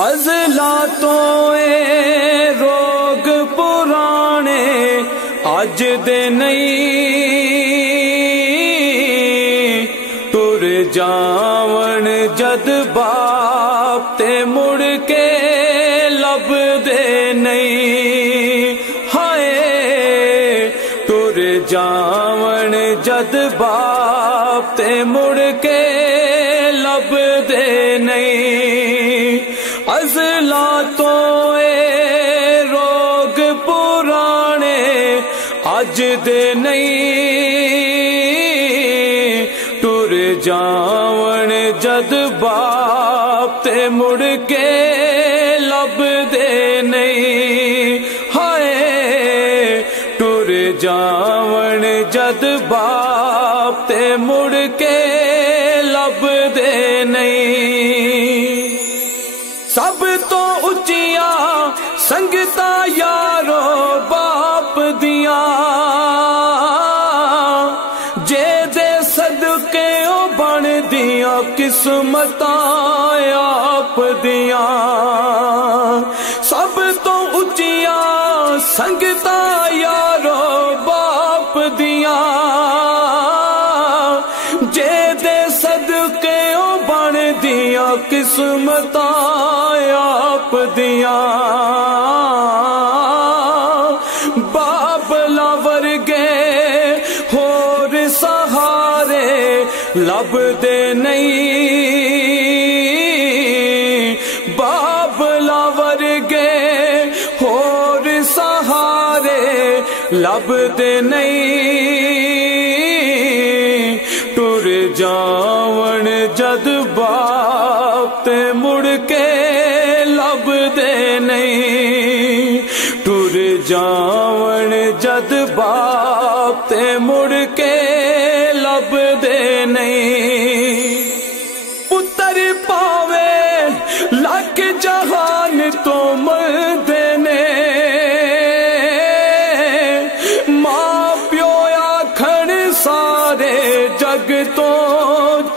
ازلا تو اے روگ پرانے اج دے نہیں، ٹر جاون جد باپ تے مڑ کے لب دے نہیں، ہائے ٹر جاون جد باپ تے مڑ کے لب دے نہیں، ازلا تو اے روگ پرانے اج دے نہیں، ٹر جاون جد باپ تے مڑ کے لب دے نہیں، ہائے ٹر جاون جد باپ تے مڑ کے لب دے نہیں، سب تو اچیاں سنگتا یارو باپ دیاں، جے دے صدقے او بن دیاں قسمتاں آپ دیاں، سب تو اچیاں سنگتا یارو باپ دیاں، جے دے صدقے او بن دیاں قسمتاں آپ دیاں، بابلا ورگے ہور سہارے لب دے نہیں، بابلا ورگے ہور سہارے لب دے نہیں، ٹر جاون جد باپ تے مڑ کے لب دے نہیں، ٹر جاون جد باپ تے مڑ کے لب دے نہیں، پتر پاوے لکھ جہان تو مردے نے، ماں پیو آکھن سارے جگ تو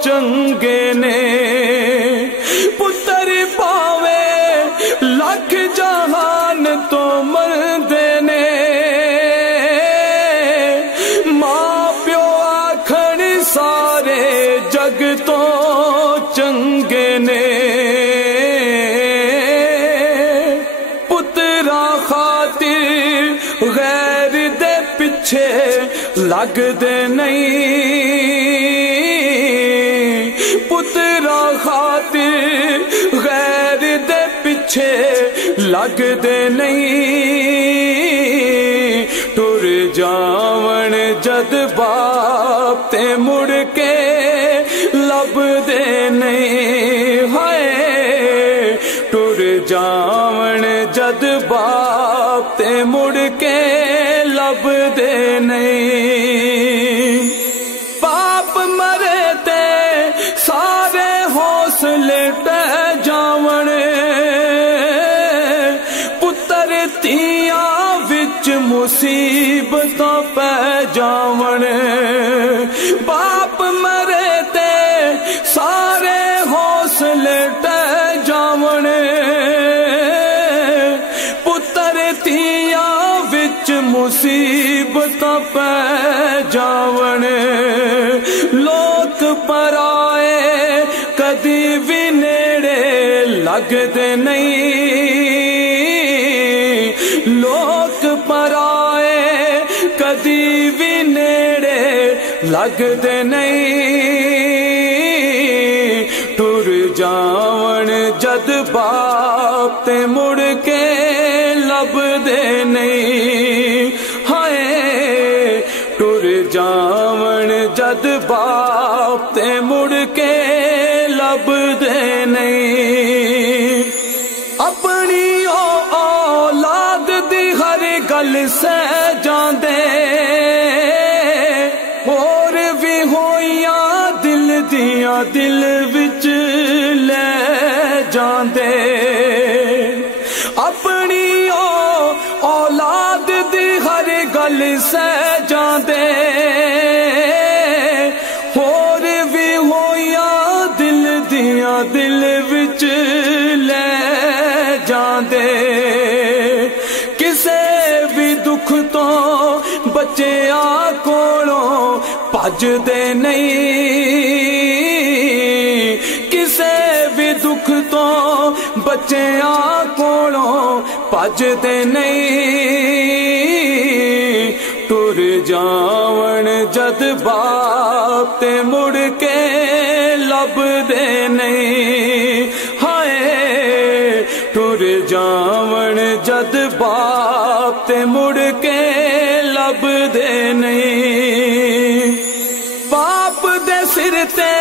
چنگے نے، پتر پاوے لکھ جہان تو مردے نے، ماں پیو آکھن سارے جگ تو چنگے نے، پترا خاطر غیر دے پچھے لگ دے نہیں، پترا خاطر غیر دے پیچھے لگ دے نہیں، ٹر جاون جد باپ تے مڑ کے لب دے نہیں، ہائے ٹر جاون جد باپ تے مڑ کے لب دے نہیں، باپ مرے تے سارے حوصلے ٹہ جاون، پتر تیاں وچ مصیبتاں پہ جاون، باپ مرے تے سارے حوصلے ٹہ جاون، پتر تیاں وچ مصیبتاں پہ جاون، لوک پرائے کدی بھی نیڑے لگ دے نہیں، لوک پرائے کدی بھی نیڑے لگ دے نہیں، ٹر جاون جد باپ تے مڑ کے لب دے نہیں، ہائے ٹر جاون جد باپ تے مڑ کے لب دے نہیں، اپنی اولاد دی ہر گل سہ جاندے، اور بھی ہوئیاں دل دیاں دل وچ لے جاندے، اپنی اولاد دی ہر گل سہ جاندے، اور بھی ہوئیاں دل دیاں دل وچ لے ਭੱਜਦੇ ਨਹੀਂ ਕਿਸੇ ਵੀ ਦੁੱਖ ਤੋਂ ਬੱਚਿਆਂ ਕੋਲੋਂ ਭੱਜਦੇ ਨਹੀਂ ਟੁਰ ਜਾਵਣ ਜਦ ਬਾਪ ਤੇ ਮੁੜ ਕੇ ਲੱਭਦੇ ਨਹੀਂ ਹਾਏ ਟੁਰ ਜਾਵਣ ਜਦ ਬਾਪ ਤੇ ਮੁੜ ਕੇ ਲੱਭਦੇ ਨਹੀਂ ਬਾਪ ਦੇ ਸਿਰ ਤੇ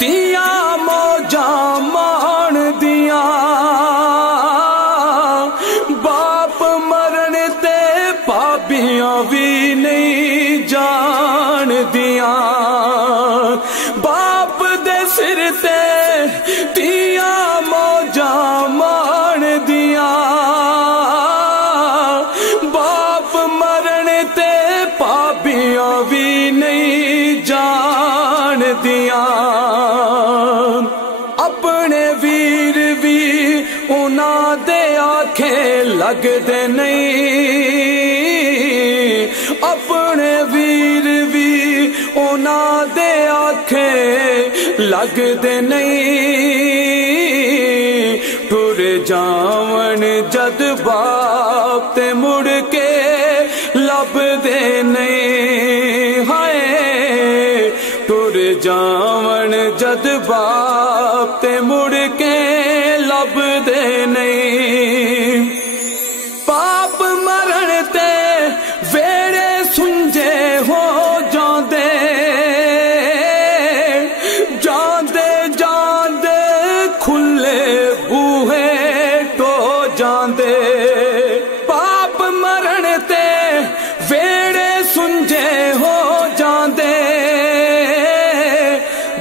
ਧੀਆਂ ਮੌਜਾਂ ਮਾਣਦੀਆਂ ਬਾਪ ਮਰਨ ਤੇ ਭਾਬੀਆਂ ਵੀ ਨਹੀਂ ਜਾਣਦੀਆਂ ਬਾਪ ਦੇ ਸਿਰ ਤੇ ਧੀਆਂ ਮੌਜਾਂ ਮਾਣਦੀਆਂ ਬਾਪ ਮਰਨ ਤੇ ਭਾਬੀਆਂ ਵੀ ਨਹੀਂ ਜਾਣਦੀਆਂ ਆਪਣੇ ਵੀਰ ਵੀ ਉਹਨਾਂ ਦੇ ਆਖੇ ਲੱਗਦੇ ਨਹੀਂ ਆਪਣੇ ਵੀਰ ਵੀ ਉਹਨਾਂ ਦੇ ਆਖੇ ਲੱਗਦੇ ਨਹੀਂ ਟੁਰ ਜਾਵਣ ਜਦ ਬਾਪ ਤੇ ਮੁੜ ਕੇ ਲੱਭਦੇ ਨਹੀਂ ਹਾਏ ਟੁਰ ਜਾਵਣ ਜਦ ਬਾਪ ਤੇ ਮੁੜ ਕੇ ਲੱਭਦੇ ਨਹੀਂ ਬਾਪ ਮਰਨ ਤੇ ਵੇੜੇ ਸੁੰਝੇ ਹੋ ਜਾਂਦੇ ਜਾਂਦੇ ਜਾਂਦੇ ਖੁੱਲੇ ਬੂਹੇ ਟੋ ਜਾਂਦੇ ਬਾਪ ਮਰਨ ਤੇ ਵੇੜੇ ਸੁੰਝੇ ਹੋ ਜਾਂਦੇ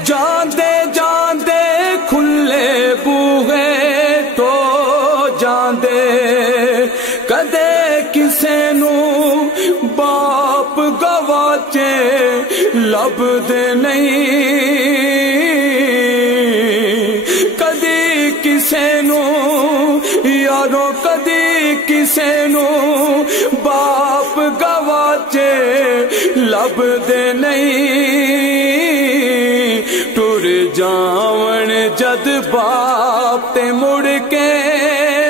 ਜਾਂਦੇ ਜਾਂਦੇ ਖੁੱਲੇ ਬੂਹੇ ਟੋ ਜਾਂਦੇ ਕਦੇ ਕਿਸੇ ਨੂੰ ਬਾਪ ਗਵਾਚੇ ਲੱਭਦੇ ਨਹੀਂ ਕਦੀ ਕਿਸੇ ਨੂੰ ਯਾਰੋ ਕਦੀ ਕਿਸੇ ਨੂੰ ਬਾਪ ਗਵਾਚੇ ਲੱਭਦੇ ਨਹੀਂ ਟੁਰ ਜਾਵਣ ਜਦ ਬਾਪ ਤੇ ਮੁੜ ਕੇ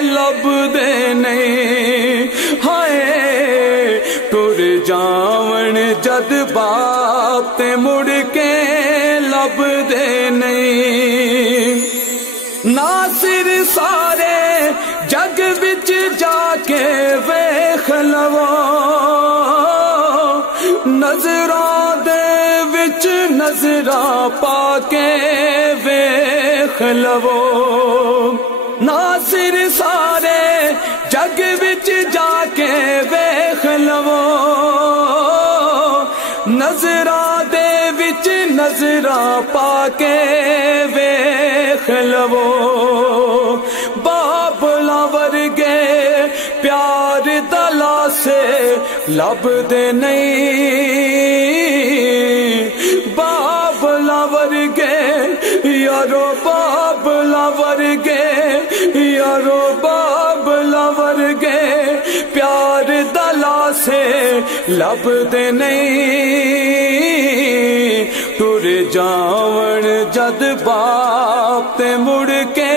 ਲੱਭਦੇ ਨਹੀਂ ਹਾਏ ਟੁਰ ਜਾਵਣ ਜਦ ਬਾਪ ਤੇ ਮੁੜ ਕੇ ਲੱਭਦੇ ਨਹੀਂ ਨਾਸਿਰ ਸਾਰੇ ਜਗ ਵਿੱਚ ਜਾ ਕੇ ਵੇਖ ਲਵੋ ਨਜ਼ਰਾਂ ਦੇ ਵਿੱਚ ਨਜ਼ਰਾਂ ਪਾ ਕੇ ਵੇਖ ਲਵੋ ਨਾਸਿਰ ਸਾਰੇ ਜਗ ਵਿੱਚ ਜਾ ਕੇ ਵੇਖ ਲਵੋ ਨਜ਼ਰਾਂ ਦੇ ਵਿੱਚ ਨਜ਼ਰਾਂ ਪਾ ਕੇ ਵੇਖ ਲਵੋ ਬਾਬਲਾ ਵਰਗੇ ਪਿਆਰ ਦਲਾਸੇ ਲੱਭਦੇ ਨਹੀਂ ਬਾਬਲਾ ਵਰਗੇ ਯਾਰੋ ਬਾਬਲਾ ਵਰਗੇ ਯਾਰੋ ਬਾਬਲਾ ਵਰਗੇ ਪਿਆਰ ਦਲਾਸੇ ਲੱਭਦੇ ਨਹੀਂ ਟੁਰ ਜਾਵਣ ਜਦ ਬਾਪ ਤੇ ਮੁੜ ਕੇ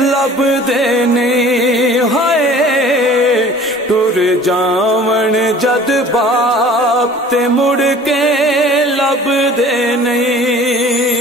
ਲੱਭਦੇ ਨਹੀਂ ਹਾਏ ਟੁਰ ਜਾਵਣ ਜਦ ਬਾਪ ਤੇ ਮੁੜ ਕੇ ਲੱਭਦੇ ਨਹੀਂ